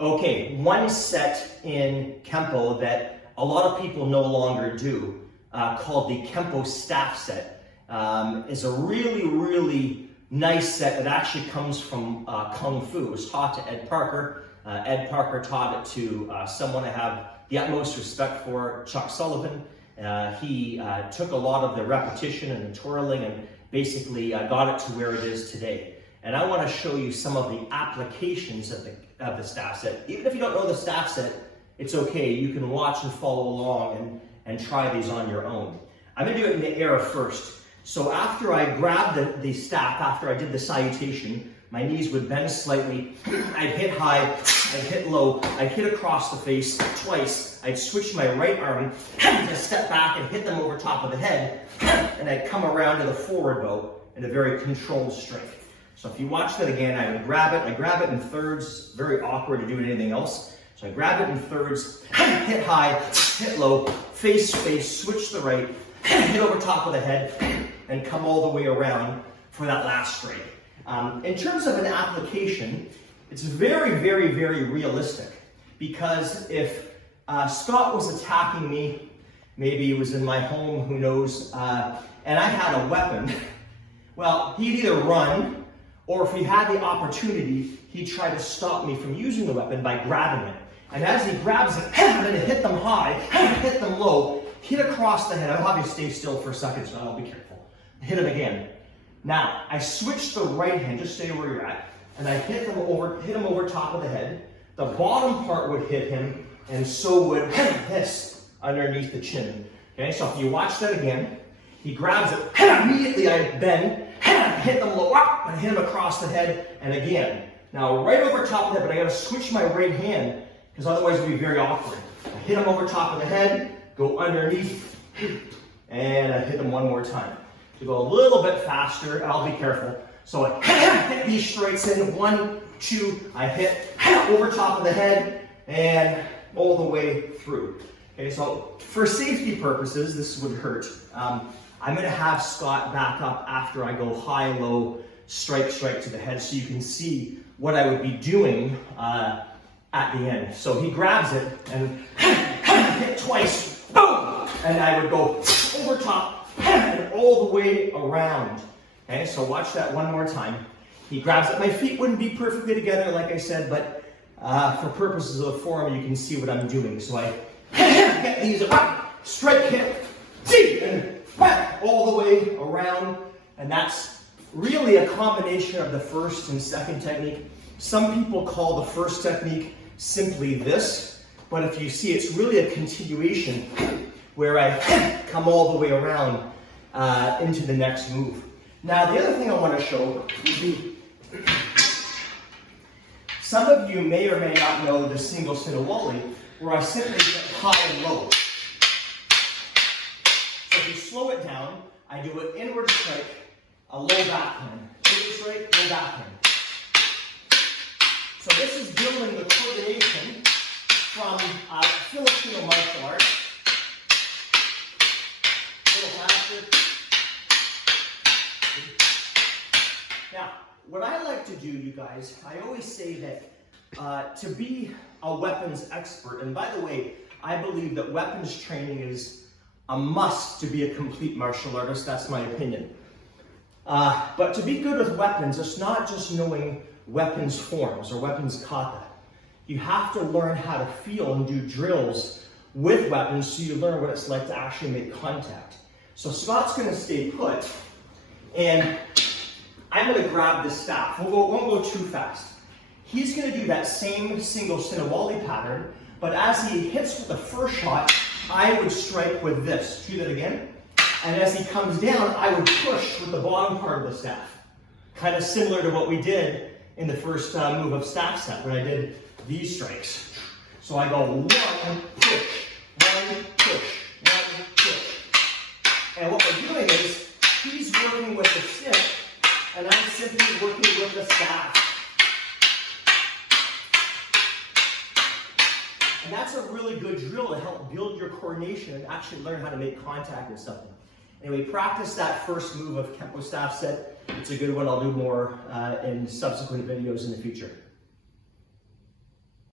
Okay, one set in Kenpo that a lot of people no longer do, called the Kenpo Staff Set, is a really nice set that actually comes from Kung Fu. It was taught to Ed Parker. Ed Parker taught it to someone I have the utmost respect for, Chuck Sullivan. He took a lot of the repetition and the twirling and basically got it to where it is today. And I want to show you some of the applications of the staff set. Even if you don't know the staff set, it's okay. You can watch and follow along and try these on your own. I'm going to do it in the air first. So after I grabbed the staff, after I did the salutation, my knees would bend slightly. I'd hit high, I'd hit low, I'd hit across the face twice. I'd switch my right arm, to step back and hit them over top of the head, and I'd come around to the forward bow in a very controlled strike. So if you watch that again, I would grab it. I grab it in thirds. Very awkward to do anything else. So I grab it in thirds, hit high, hit low, face, switch the right, hit over top of the head, and come all the way around for that last strike. In terms of an application, it's very realistic, because if Scott was attacking me, maybe he was in my home, who knows, and I had a weapon, well, he'd either run, or if he had the opportunity, he'd try to stop me from using the weapon by grabbing it. And as he grabs it, I'm going to hit them high, hit them low, hit across the head. I'll have you stay still for a second, so I'll be careful. Hit him again. Now, I switch the right hand, just stay where you're at, and I hit him over top of the head. The bottom part would hit him, and so would this underneath the chin. Okay, so if you watch that again, he grabs it, immediately I bend, hit them low, I hit him across the head, and again. Now, right over top of the head, but I gotta switch my right hand, because otherwise it would be very awkward. I hit him over top of the head, go underneath, and I hit him one more time. To go a little bit faster, I'll be careful. So I hit these strikes in, 1, 2, I hit over top of the head, and all the way through. Okay, so for safety purposes, this would hurt. I'm gonna have Scott back up after I go high, low, strike to the head, so you can see what I would be doing at the end. So he grabs it and hit twice, boom, and I would go over top and all the way around. Okay, so watch that one more time. He grabs it. My feet wouldn't be perfectly together, like I said, but for purposes of the forum, you can see what I'm doing. So I get these strike, hit, and all the way around, and that's really a combination of the first and second technique. Some people call the first technique simply this, but if you see, it's really a continuation where I come all the way around into the next move. Now, the other thing I want to show would be, some of you may or may not know the single Sinawali, where I simply get high and low. So if you slow it down, I do an inward strike, a low backhand, inward strike, low backhand. So this is building the coordination from Filipino martial arts. A little faster. Now, what I like to do, you guys, I always say that to be a weapons expert, and by the way, I believe that weapons training is a must to be a complete martial artist. That's my opinion. But to be good with weapons, it's not just knowing weapons forms or weapons kata. You have to learn how to feel and do drills with weapons so you learn what it's like to actually make contact. So Scott's going to stay put, and I'm going to grab the staff. We won't go too fast. He's going to do that same single Sinawali pattern, but as he hits with the first shot, I would strike with this. Do that again. And as he comes down, I would push with the bottom part of the staff. Kind of similar to what we did in the first move of staff set, when I did these strikes. So I go one, push, one, push, one, push. And what we're doing is, he's working with the stick, and I'm simply working with the staff. And that's a really good drill to help build your coordination and actually learn how to make contact with something. Anyway, practice that first move of Kenpo Staff Set. It's a good one. I'll do more in subsequent videos in the future.